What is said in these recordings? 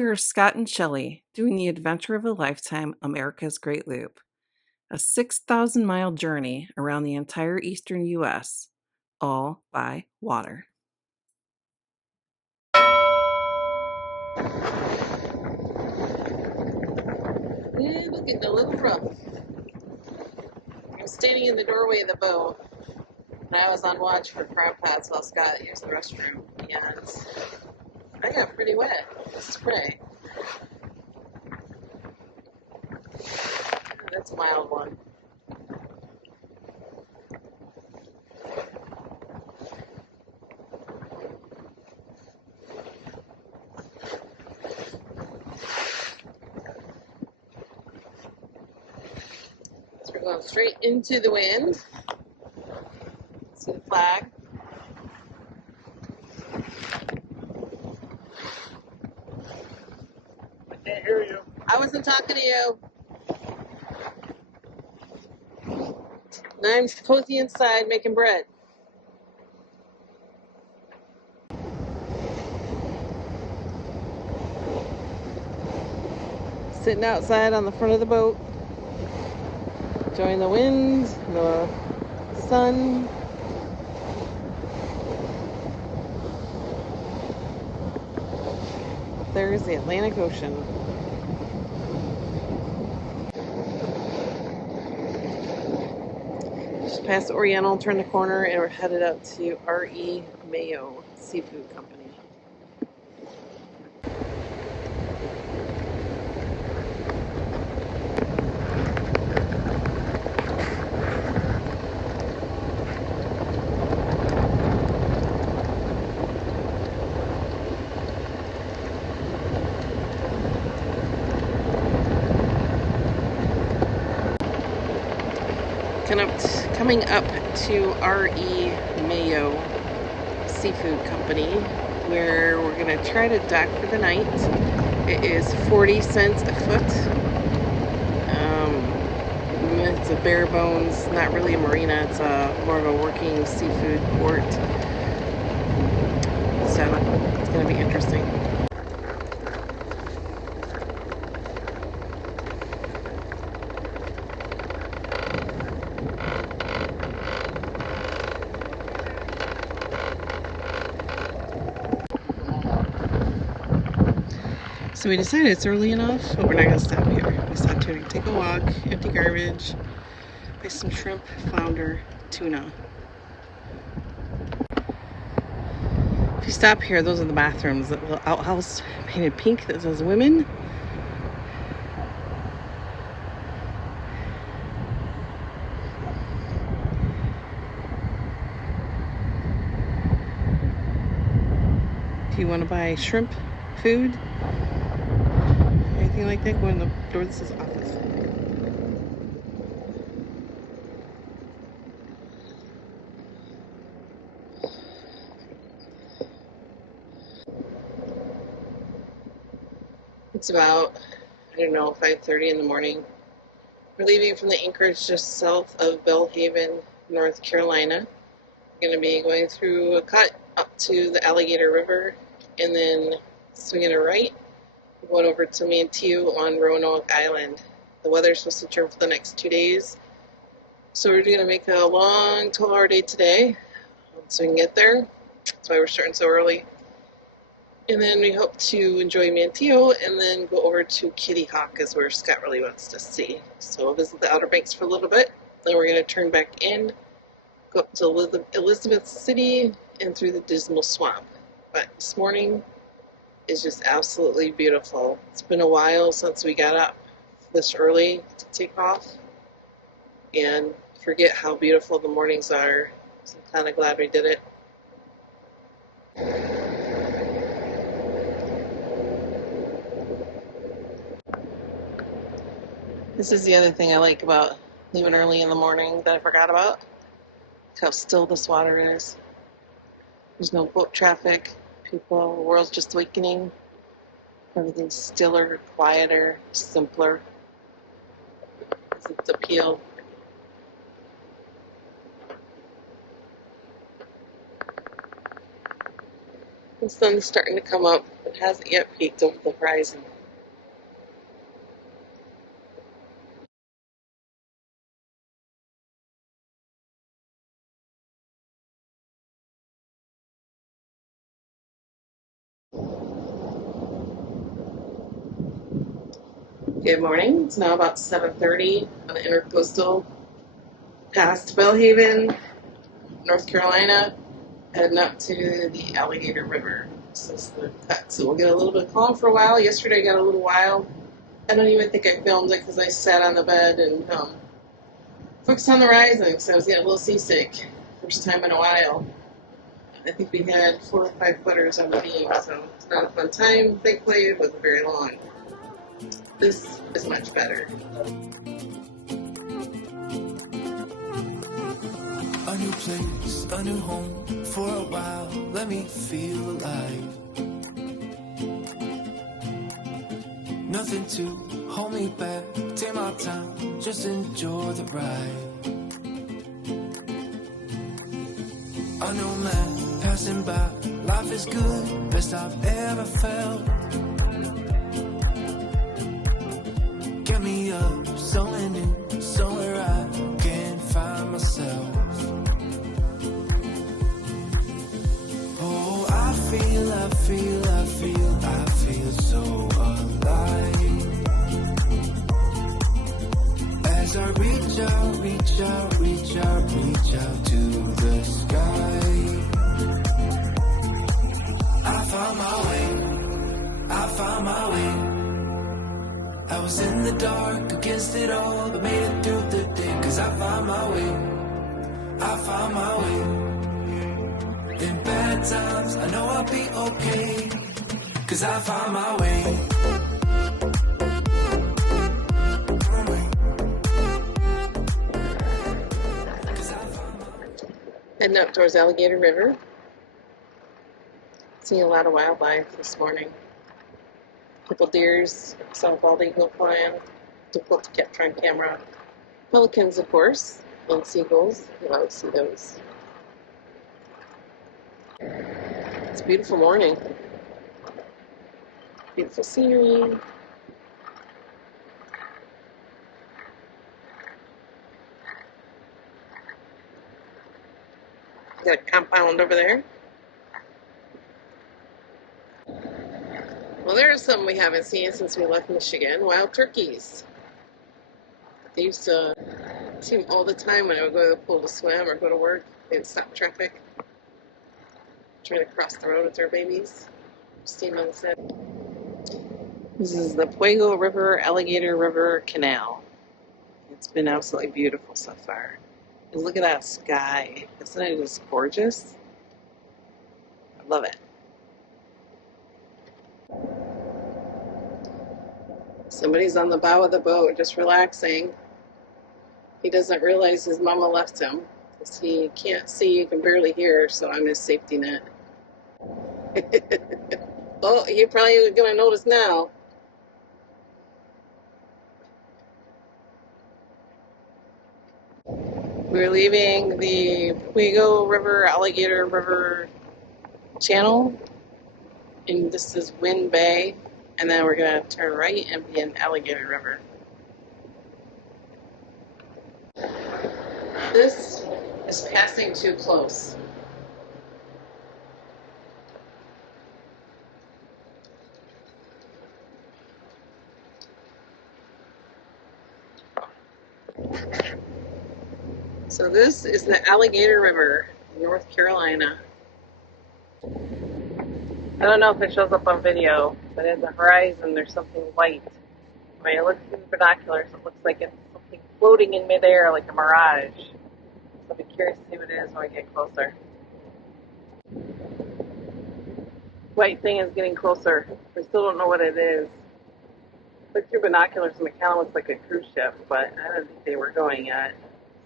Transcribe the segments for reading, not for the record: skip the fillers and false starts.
We're Scott and Shelley doing the adventure of a lifetime, America's Great Loop, a 6,000-mile journey around the entire eastern U.S., all by water. Yeah, look at the little rough. I'm standing in the doorway of the boat, and I was on watch for crab pots while Scott used the restroom, and I got pretty wet. This is pretty. That's a mild one. So we're going straight into the wind. See the flag? I can't hear you. I wasn't talking to you. And I'm cozy inside making bread. Sitting outside on the front of the boat, enjoying the wind, the sun. There's the Atlantic Ocean. Just past Oriental, turned the corner, and we're headed out to R.E. Mayo Seafood Company. Coming up to R.E. Mayo Seafood Company, where we're going to try to dock for the night. It is 40 cents a foot. It's a bare bones, not really a marina, it's more of a working seafood port. So it's going to be interesting. So we decided it's early enough, but we're not going to stop here. We stopped here to take a walk, empty garbage, buy some shrimp, flounder, tuna. If you stop here, those are the bathrooms. That little outhouse painted pink that says women. If you want to buy shrimp, food, anything like that, go in the door that says office. It's about, I don't know, 5:30 in the morning. We're leaving from the anchorage just south of Belhaven, North Carolina. We're going to be going through a cut up to the Alligator River and then swinging a right, going over to Manteo on Roanoke Island. The weather's supposed to turn for the next 2 days, so we're going to make a long 12-hour day today so we can get there. That's why we're starting so early. And then we hope to enjoy Manteo and then go over to Kitty Hawk is where Scott really wants to see. So we'll visit the Outer Banks for a little bit. Then we're going to turn back in, go up to Elizabeth City and through the Dismal Swamp. But this morning is just absolutely beautiful. It's been a while since we got up this early to take off and forget how beautiful the mornings are. So I'm kind of glad we did it. This is the other thing I like about leaving early in the morning that I forgot about. Look how still this water is. There's no boat traffic. The world's just awakening. Everything's stiller, quieter, simpler. It's its appeal. The sun's starting to come up. It hasn't yet peaked over the horizon. Good morning. It's now about 7:30 on the intercoastal past Belhaven, North Carolina, heading up to the Alligator River. This is the cut. So we'll get a little bit calm for a while. Yesterday got a little wild. I don't even think I filmed it because I sat on the bed and focused on the horizon because I was getting a little seasick. First time in a while. I think we had 4 or 5 footers on the beam, so it's not a fun time. Thankfully, it wasn't very long. This is much better. A new place, a new home, for a while, let me feel alive. Nothing to hold me back, take my time, just enjoy the ride. A new man passing by, life is good, best I've ever felt. Get me up, somewhere new, somewhere I can find myself. Oh, I feel so alive. As I reach out to the sky. I found my way. I was in the dark against it all, but made it through the day. 'Cause I found my way. In bad times, I know I'll be okay, 'cause I found my way. Heading up towards Alligator River. Seeing a lot of wildlife this morning. A couple deers, saw a bald eagle flying. Difficult to capture on camera. Pelicans, of course, and seagulls. You always see those. It's a beautiful morning. Beautiful scenery. Got a compound over there. Well, there's something we haven't seen since we left Michigan. Wild turkeys. They used to see them all the time when I would go to the pool to swim or go to work. They'd stop traffic, trying to cross the road with their babies. See them on the set. This is the Puego River, Alligator River Canal. It's been absolutely beautiful so far. And look at that sky. Isn't it just gorgeous? I love it. Somebody's on the bow of the boat just relaxing. He doesn't realize his mama left him because he can't see, he can barely hear, so I'm his safety net. Oh, he probably is going to notice now. We're leaving the Puego River, Alligator River channel, and this is Wind Bay, and then we're going to turn right and be in Alligator River. This is passing too close. So this is the Alligator River, North Carolina. I don't know if it shows up on video, but in the horizon there's something white. When I look through the binoculars, it looks like it's something floating in midair like a mirage. So I'll be curious to see what it is when I get closer. White thing is getting closer. I still don't know what it is. Look through binoculars and it kind of looks like a cruise ship, but I don't think they were going yet.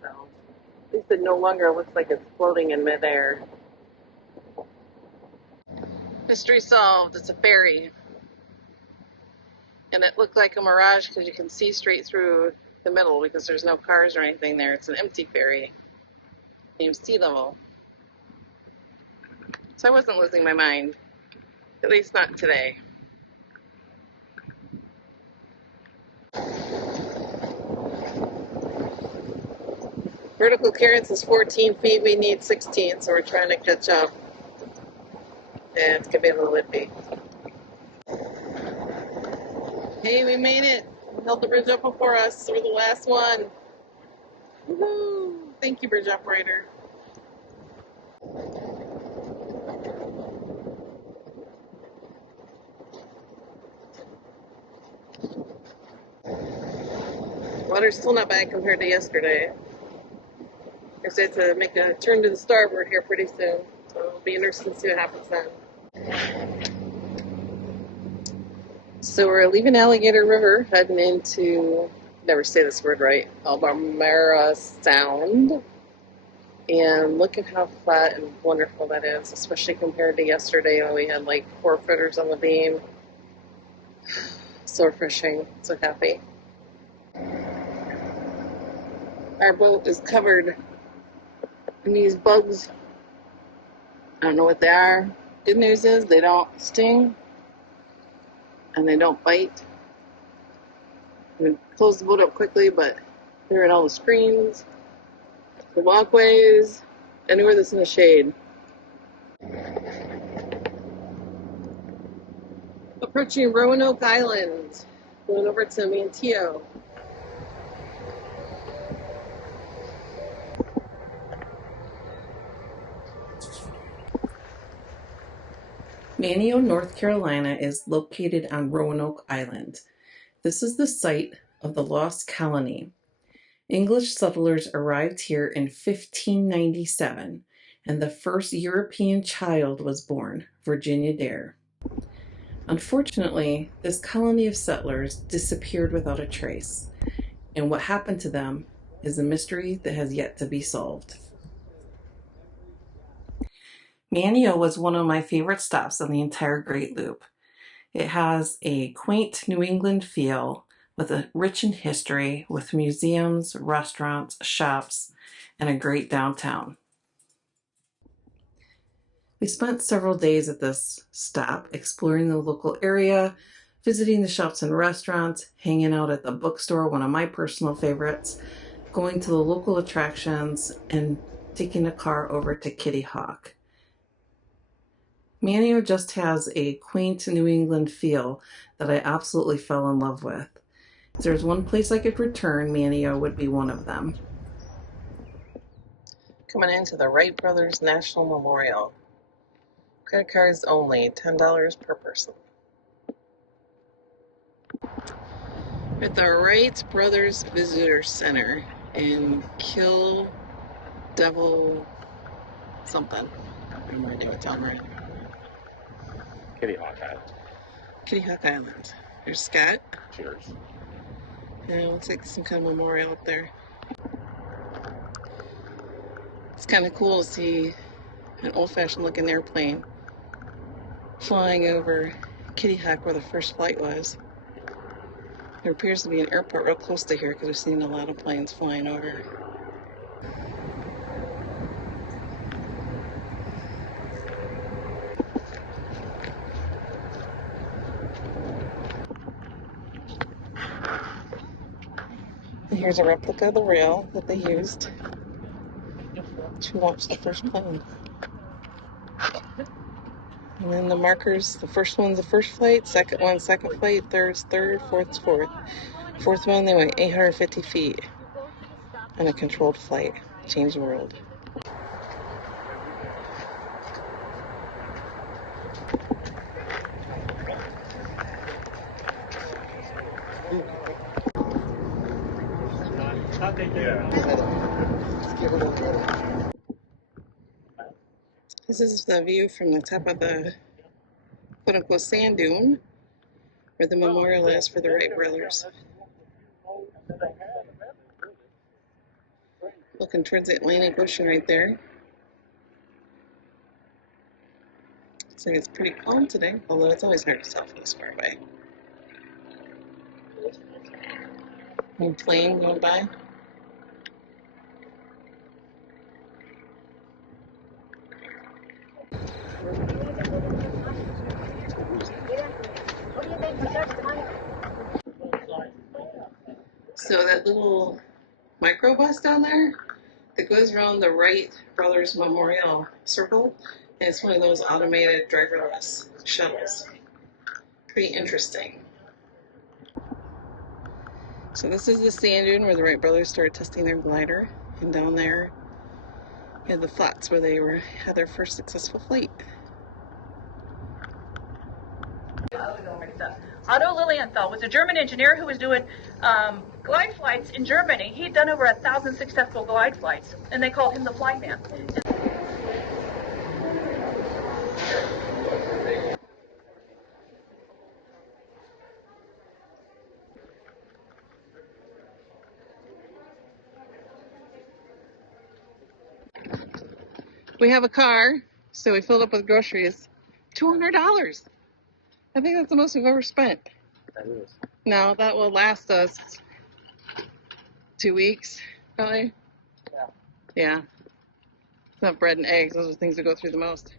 So at least it no longer looks like it's floating in midair. Mystery solved. It's a ferry. And it looked like a mirage because you can see straight through the middle because there's no cars or anything there. It's an empty ferry. Named Sea Level. So I wasn't losing my mind. At least not today. Vertical clearance is 14 feet. We need 16, so we're trying to catch up. And it's going to be a little iffy. Hey, we made it. We held the bridge up before us. We're the last one. Woohoo! Thank you, bridge operator. Water's still not bad compared to yesterday. I said to make a turn to the starboard here pretty soon. So it'll be interesting to see what happens then. So we're leaving Alligator River, heading into, never say this word right, Albemarle Sound. And look at how flat and wonderful that is, especially compared to yesterday when we had like 4-footers on the beam. So refreshing, so happy. Our boat is covered in these bugs. I don't know what they are. Good news is they don't sting and they don't bite. We closed the boat up quickly, but clearing all the screens, the walkways, anywhere that's in the shade. Approaching Roanoke Island, going over to Manteo. Manteo, North Carolina is located on Roanoke Island. This is the site of the lost colony. English settlers arrived here in 1597, and the first European child was born, Virginia Dare. Unfortunately, this colony of settlers disappeared without a trace, and what happened to them is a mystery that has yet to be solved. Manteo was one of my favorite stops on the entire Great Loop. It has a quaint New England feel with a rich in history with museums, restaurants, shops, and a great downtown. We spent several days at this stop exploring the local area, visiting the shops and restaurants, hanging out at the bookstore, one of my personal favorites, going to the local attractions, and taking a car over to Kitty Hawk. Manteo just has a quaint New England feel that I absolutely fell in love with. If there's one place I could return, Manteo would be one of them. Coming into the Wright Brothers National Memorial. Credit cards only, $10 per person. At the Wright Brothers Visitor Center in Kill Devil something. I don't remember the name of town right. Kitty Hawk Island. Kitty Hawk Island. There's Scott. Cheers. And it looks like some kind of memorial up there. It's kind of cool to see an old-fashioned looking airplane flying over Kitty Hawk where the first flight was. There appears to be an airport real close to here because we've seen a lot of planes flying over. And here's a replica of the rail that they used to launch the first plane. And then the markers, the first one's the first flight, second one, second flight, third's third, fourth's fourth. Fourth one, they went 850 feet on a controlled flight. Changed the world. This is the view from the top of the quote-unquote sand dune where the memorial is for the Wright brothers. Looking towards the Atlantic Ocean right there. Looks like it's pretty calm today, although it's always hard to tell from this far away. One plane going by. that little microbus down there that goes around the Wright Brothers Memorial Circle. And it's one of those automated driverless shuttles. Pretty interesting. So this is the sand dune where the Wright brothers started testing their glider. And down there, you have the flats where they had their first successful flight. Otto Lilienthal was a German engineer who was doing glide flights in Germany. He'd done over 1,000 successful glide flights, and they called him the Flight Man. We have a car, so we filled up with groceries. $200. I think that's the most we've ever spent. That is. No, that will last us 2 weeks, probably. Yeah. It's not bread and eggs. Those are the things that go through the most.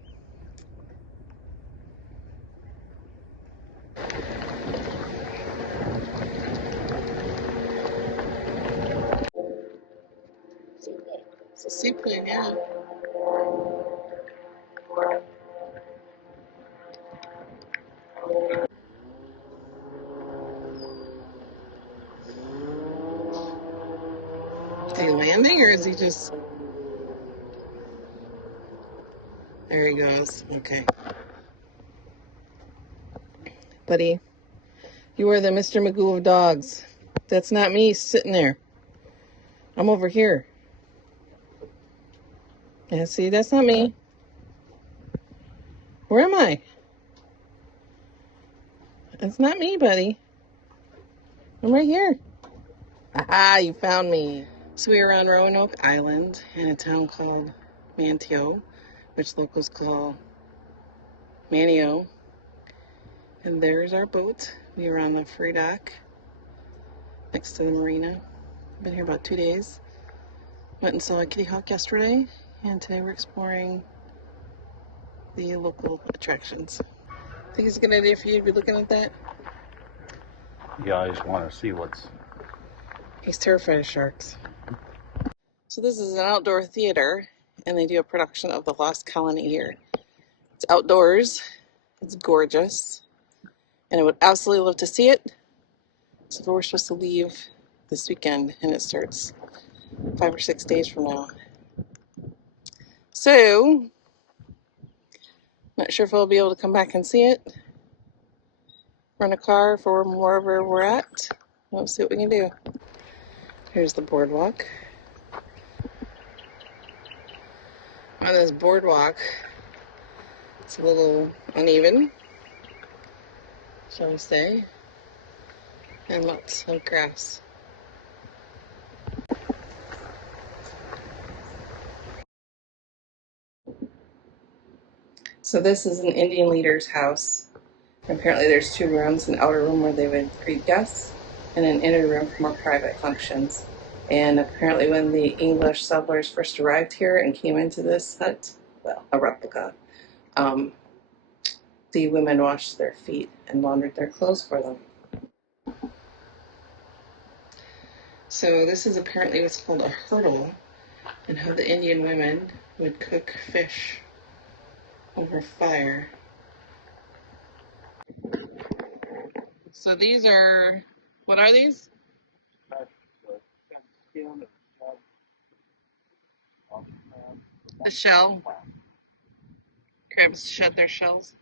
It's a seaplane, yeah. Is he landing or is he just... There he goes. Okay. Buddy, you are the Mr. Magoo of dogs. That's not me sitting there. I'm over here. Yeah, see, that's not me. Where am I? It's not me, buddy. I'm right here. Aha, you found me. So we are on Roanoke Island in a town called Manteo, which locals call Manteo. And there's our boat. We are on the free dock next to the marina. Been here about 2 days. Went and saw a kitty hawk yesterday, and today we're exploring the local attractions. Think it's a good idea for you to be looking at that? Yeah, I just want to see what's... He's terrified of sharks. So this is an outdoor theater, and they do a production of The Lost Colony here. It's outdoors, it's gorgeous, and I would absolutely love to see it. So we're supposed to leave this weekend, and it starts 5 or 6 days from now. So, not sure if I'll be able to come back and see it. Rent a car for wherever we're at. We'll see what we can do. Here's the boardwalk. On this boardwalk, it's a little uneven, shall we say, and lots of grass. So this is an Indian leader's house. Apparently there's 2 rooms, an outer room where they would greet guests, and an inner room for more private functions. And apparently when the English settlers first arrived here and came into this hut, well, a replica, the women washed their feet and laundered their clothes for them. So this is apparently what's called a hurdle, and how the Indian women would cook fish over fire. So these are, what are these? The shell. Crabs shed their shells.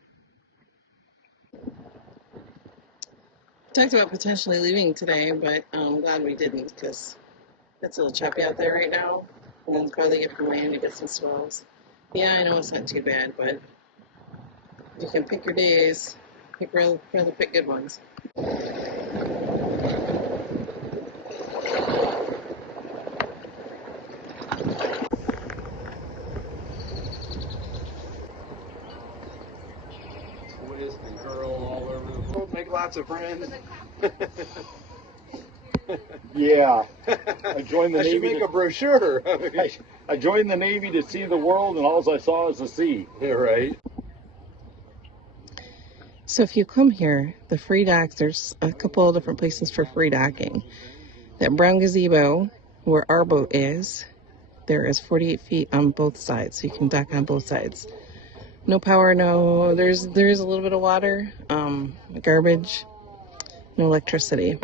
Talked about potentially leaving today, but I'm glad we didn't, because it's a little choppy out there right now. And then it's probably get from land to get some swells. Yeah, I know it's not too bad, but if you can pick your days, rather pick good ones. Make lots of friends. Yeah, I joined the I should Navy. make a brochure. I joined the Navy to see the world, and all I saw is the sea. Yeah, right. So if you come here, the free docks, there's a couple of different places for free docking. That brown gazebo where our boat is, there is 48 feet on both sides, so you can dock on both sides. No power, no, there is a little bit of water, garbage, no electricity.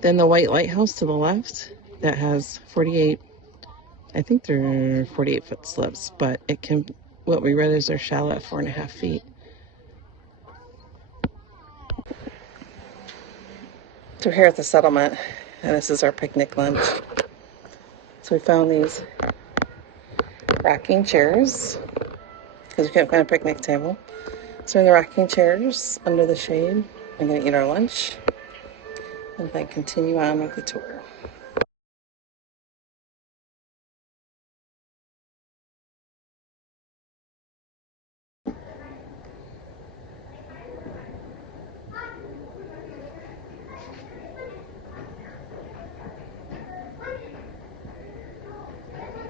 Then the white lighthouse to the left, that has 48, I think they're 48-foot slips, but it can, what we read is they're shallow at 4.5 feet. So we're here at the settlement, and this is our picnic lunch. So we found these rocking chairs, because we couldn't find a picnic table. So in the rocking chairs, under the shade, we're going to eat our lunch, and then continue on with the tour.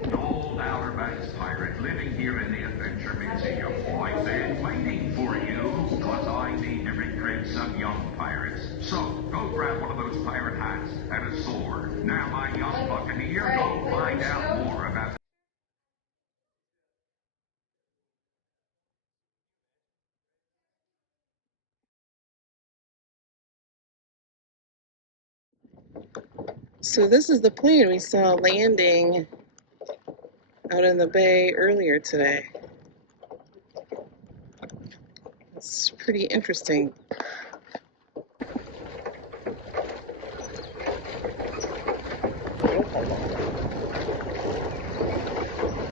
An old Outer Banks pirate living here in the Adventure Museum. I've been waiting for you, because I need to recruit some young pirates. So, go grab one of those pirate hats and a sword. Now, my young buccaneer, go find out more about So this is the plane we saw landing out in the bay earlier today. It's pretty interesting.